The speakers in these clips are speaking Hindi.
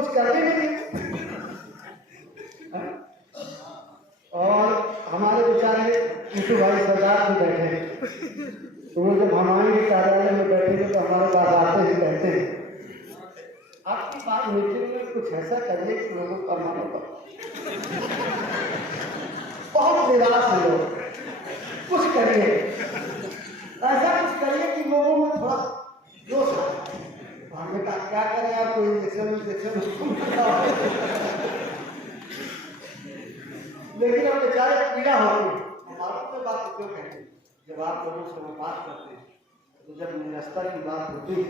कुछ करते नहीं। और हमारे बेचारे टीटू भाई सरदार भी बैठे हैं, तो वो जब हमारे कार्यालय में बैठेंगे तो हमारे पास आते ही कहते हैं आपकी बात मीटिंग में कुछ ऐसा करिए कि लोगों का मन होगा। बहुत निराश है लोग, कुछ करिए, ऐसा कुछ करिए कि लोगों में थोड़ा जोश हो। हमने कहा क्या करें आप, कोई इंजेक्शन लेकिन हम बेचारे पीड़ा होगी। हमारा तो बात क्यों कहते हैं, जब आप लोगों से वो बात करते हैं तो जब निरस्ता की बात होती है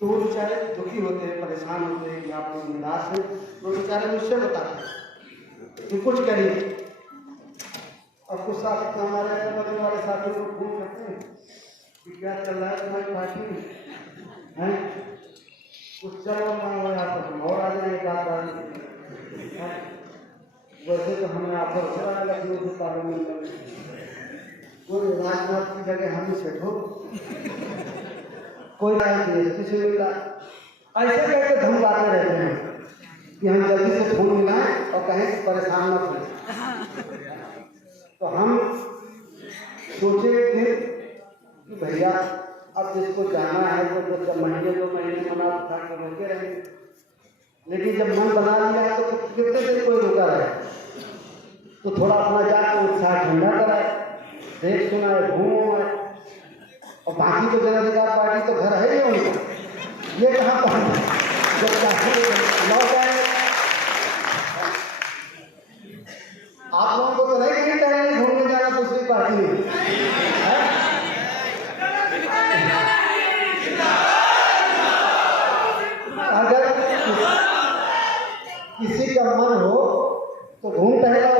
तो वो बेचारे दुखी होते हैं, परेशान होते हैं कि आप लोग निराश हैं। वो बेचारे मुझसे बताते हैं कि कुछ करिए। और कुछ साथ हमारे बगल वाले साथियों को फोन करते हैं कि क्या चल रहा है तुम्हारी पार्टी में, हैं कुछ चल रहा हो यहाँ पर, हम और आ जाए एक आध बार। वैसे तो हमें ऑफर हो रहा है लखनऊ से पार्लियामेंट में, कोई राजनाथ की जगह हम ही सेट हो, कोई DSP से मिला, ऐसे करके धमकाते रहते हैं कि हम जल्दी से फोन मिलाएं और कहें कि परेशान मत हो। तो हम सोचे थे कि भैया अब जिसको जाना है तो जब महीने 2 महीने मना उठा के रोके रहेंगे, लेकिन जब मन बना लिया है तो कितने दिन कोई रुका रहे, तो थोड़ा अपना जाकर उत्साह ठंडा कराए, देख सुनाए, घूम। और बाकी तो जन अधिकार पार्टी तो घर है ही उनका, ये कहाँ पर लौट आए। आप लोगों को तो नहीं कहीं कहीं घूमने जाना दूसरी पार्टी में, अगर किसी का मन हो तो घूम टहलाओ,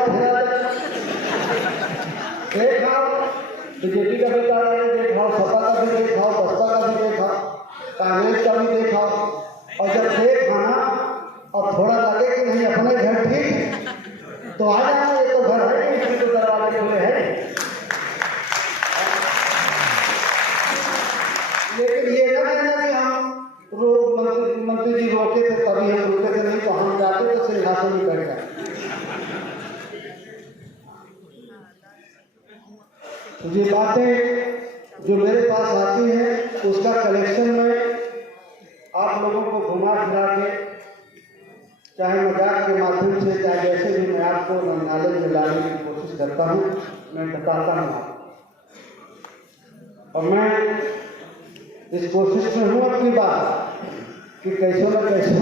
देखा बीजेपी का भी कार्यालय देखाओ, सपा का भी देखाओ, बसपा का भी देखाओ, कांग्रेस का भी देखाओ। और जब देखा ना और थोड़ा लगे कि नहीं अपने घर ठीक तो आ जाना, ये तो घर है, इसके तो दरवाजे खुले हैं। लेकिन ये ना कहना कि हम मंत्री जी रोके थे तभी हम रुके थे, नहीं तो हम जाते तो सिंहासन ही बैठ जाते। ये बातें जो मेरे पास आती हैं उसका कलेक्शन में आप लोगों को घुमा फिरा के, चाहे मजाक के माध्यम से, चाहे जैसे भी मैं आपको नॉलेज में लाने की कोशिश करता हूँ, मैं बताता हूँ। और मैं इस कोशिश में हूँ अपनी बात कि कैसे न कैसे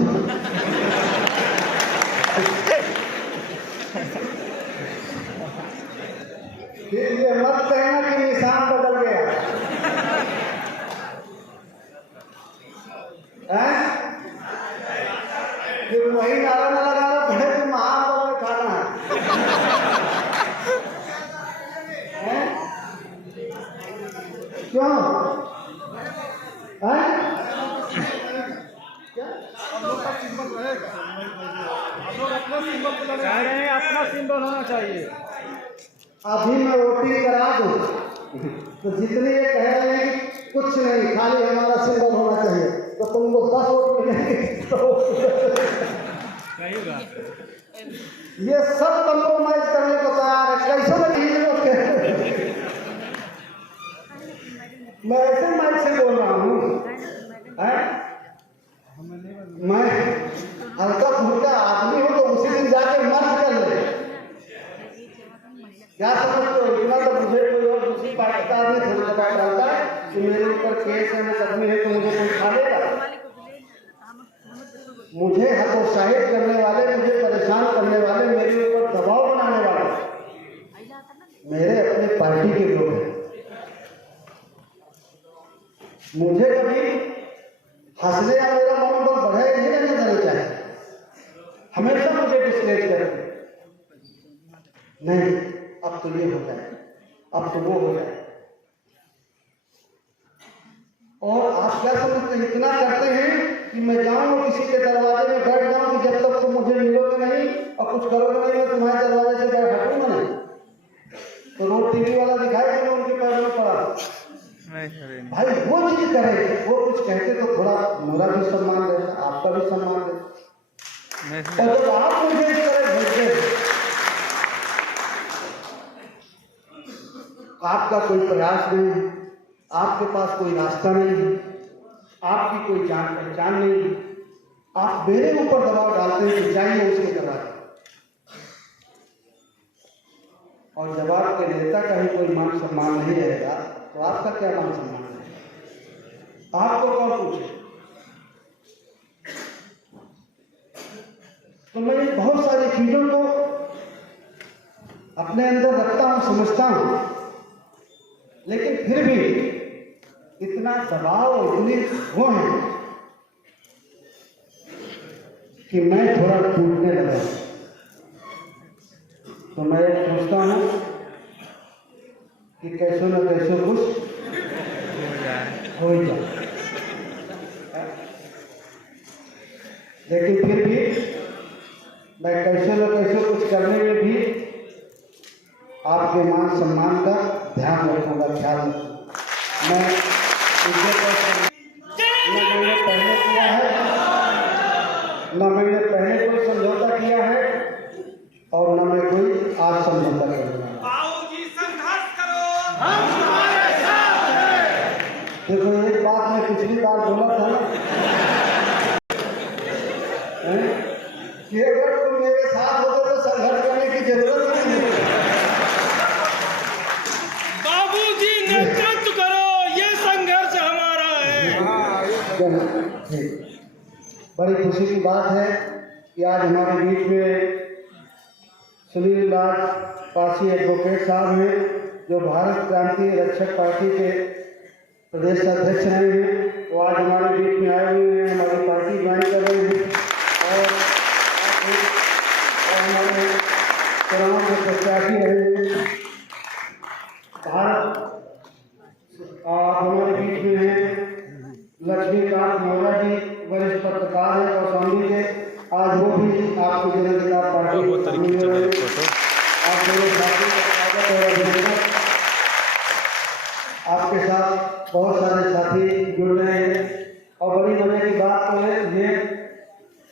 फिर ये मत कहना कि निशान बदल गया है, फिर वही नारा न लगाना पड़े कि महानगर में खाना है। क्यों है? अपना सिंबल होना चाहिए। अभी मैं वोटिंग करा दूं तो जितने ये कह रहे हैं कि कुछ नहीं, खाली हमारा सिंबल होना चाहिए, तो तुमको 10 वोट मिलेंगे। ये सब कंप्रोमाइज करने को तैयार है, कैसे मैं ऐसे माइक से बोल रहा हूँ, मैं हल्का फुल्का आदमी हूँ तो उसी दिन जाके मर्ज कर ले, क्या समझते हो? इतना तो मुझे कोई और दूसरी पार्टी का आदमी थोड़ी पता चलता है कि मेरे ऊपर केस है, मुकदमे है, तो मुझे कोई खा लेगा। मुझे हतोत्साहित करने वाले, मुझे परेशान करने वाले, मेरे ऊपर दबाव बनाने वाले मेरे अपने पार्टी के लोग हैं। मुझे कभी हंसने या मेरा मनोबल बढ़े नहीं रहने देना चाहिए, हमेशा मुझे डिस्करेज करते नहीं, अब तो ये हो जाए, अब तो वो हो जाए। और आप क्या समझते हैं, इतना करते हैं कि मैं जाऊं किसी के दरवाजे में बैठ जाऊं कि जब तक तुम मुझे मिलोगे नहीं और कुछ करोगे नहीं, मैं तुम्हारे दरवाजे से बैठ हटूंगा नहीं। तो रोड टीवी वाला दिखाई कि मैं उनके पैर में पड़ा, भाई वो चीज करे, वो कुछ कहते तो थोड़ा मेरा भी सम्मान रहता, आपका भी सम्मान दें। और जब आप मुझे इस तरह भेजते हैं, आपका कोई प्रयास नहीं है, आपके पास कोई रास्ता नहीं है, आपकी कोई जान पहचान नहीं है, आप मेरे ऊपर दबाव डालते हैं कि जाइए उसके दबाव। और जब आपके नेता का ही कोई मान सम्मान नहीं रहेगा तो आपका क्या मान सम्मान रहेगा? आपको कौन पूछे? तो मैं बहुत सारी चीजों को अपने अंदर रखता हूं, समझता हूं, लेकिन फिर भी इतना दबाव, इतनी वो है कि मैं थोड़ा टूटने लगा। तो मैं सोचता हूं कि कैसे न कैसे कुछ हो ही जाए, लेकिन फिर भी मैं कैसे न कैसे कुछ करने में भी आपके मान सम्मान का ध्यान रखूंगा, ख्याल रखूंगा। मैं न मैंने पहले किया है, न मैंने पहले कोई समझौता किया है, और न मैं कोई आज समझौता करूंगा। बाबूजी संघर्ष करो, हम तुम्हारे साथ हैं। देखो, एक बात मैं पिछली बार बोला था ना कि अगर तुम मेरे साथ होते तो संघर्ष करने की जरूरत नहीं है। बाबूजी नेतृत्व करो, ये संघर्ष हमारा है। बड़ी खुशी की बात है कि आज हमारे बीच में सुनील राज पासी एडवोकेट साहब हैं, जो भारत क्रांति रक्षक पार्टी के प्रदेश अध्यक्ष रहे हैं। वो आज हमारे बीच में आए हुए हैं, हमारी पार्टी ज्वाइन कर रहे हैं और हमारे चुनाव में प्रत्याशी रहे हैं। भारत हमारे बीच में है लक्ष्मीकांत मौर्य जी, वरिष्ठ पत्रकार हैं और कौशाम्बी के। आज वो भी आपकी जनता पार्टी आप मेरे साथी का स्वागत और अभिनंदन। आपके साथ बहुत सारे साथी जुड़ रहे हैं और बड़ी मजे की बात तो ये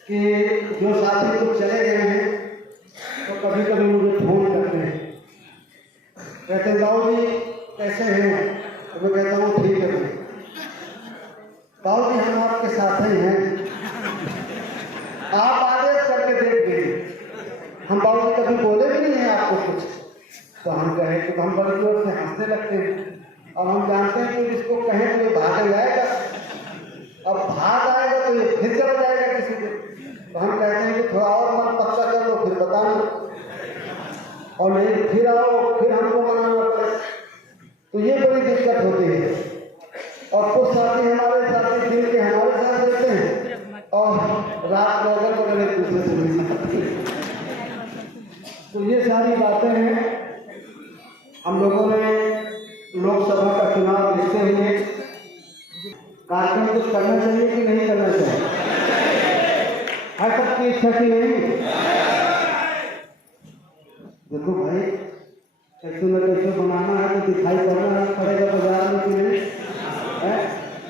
कि जो साथी कुछ चले गए हैं तो कभी कभी मुझे फोन करते हैं, कहते हैं बाबू जी कैसे हैं? तो मैं कहता हूँ ठीक है बाबू जी, हम आपके साथ ही हैं, आप आदेश करके देख लीजिए। हम बाबू जी कभी बोले भी नहीं है आपको कुछ, तो हम कहें कि हम बड़ी जोर से हंसने लगते हैं और हम जानते हैं कि इसको कहें तो ये भाग जाएगा, अब भाग आएगा तो ये फिर चला जाएगा किसी को। तो हम कहते हैं कि थोड़ा और मन पक्का कर लो फिर बताना, और नहीं फिर आओ फिर हमको मनाना पड़े, तो ये बड़ी दिक्कत होती है। और कुछ साथी हमारे साथी दिन के हमारे साथ रहते हैं और रात को अगर बगल एक दूसरे से मिल सकते हैं। तो ये सारी बातें हैं। हम लोगों ने लोकसभा का चुनाव देखते हुए कार्यक्रम कुछ करना चाहिए कि नहीं करना चाहिए? है सबकी इच्छा की नहीं? देखो भाई, कैसे न कैसे बनाना है तो दिखाई पड़ना पड़ेगा बाजार में कि नहीं है?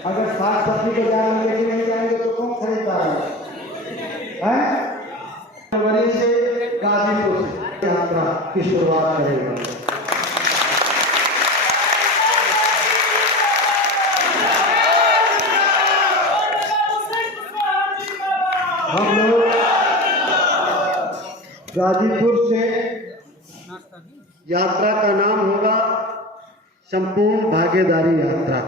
अगर साग सब्जी बाजार में लेके नहीं जाएंगे तो कौन खरीदता है? जनवरी से गाजीपुर से यात्रा की शुरुआत करेगा। हम लोग गाजीपुर से यात्रा का नाम होगा संपूर्ण भागीदारी यात्रा।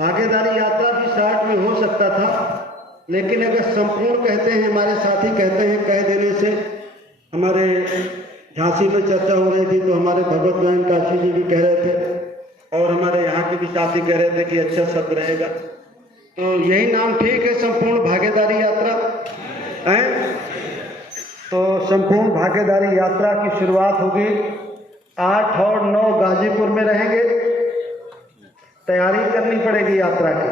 भागीदारी यात्रा भी शॉर्ट में हो सकता था, लेकिन अगर संपूर्ण कहते हैं, हमारे साथी कहते हैं, कह देने से हमारे झांसी में चर्चा हो रही थी तो हमारे भगवत बहन काशी जी भी कह रहे थे और हमारे यहाँ के भी साथी कह रहे थे कि अच्छा शब्द रहेगा, तो यही नाम ठीक है, संपूर्ण भागीदारी यात्रा है। तो संपूर्ण भागीदारी यात्रा की शुरुआत होगी 8 और 9 गाजीपुर में रहेंगे। तैयारी करनी पड़ेगी यात्रा की।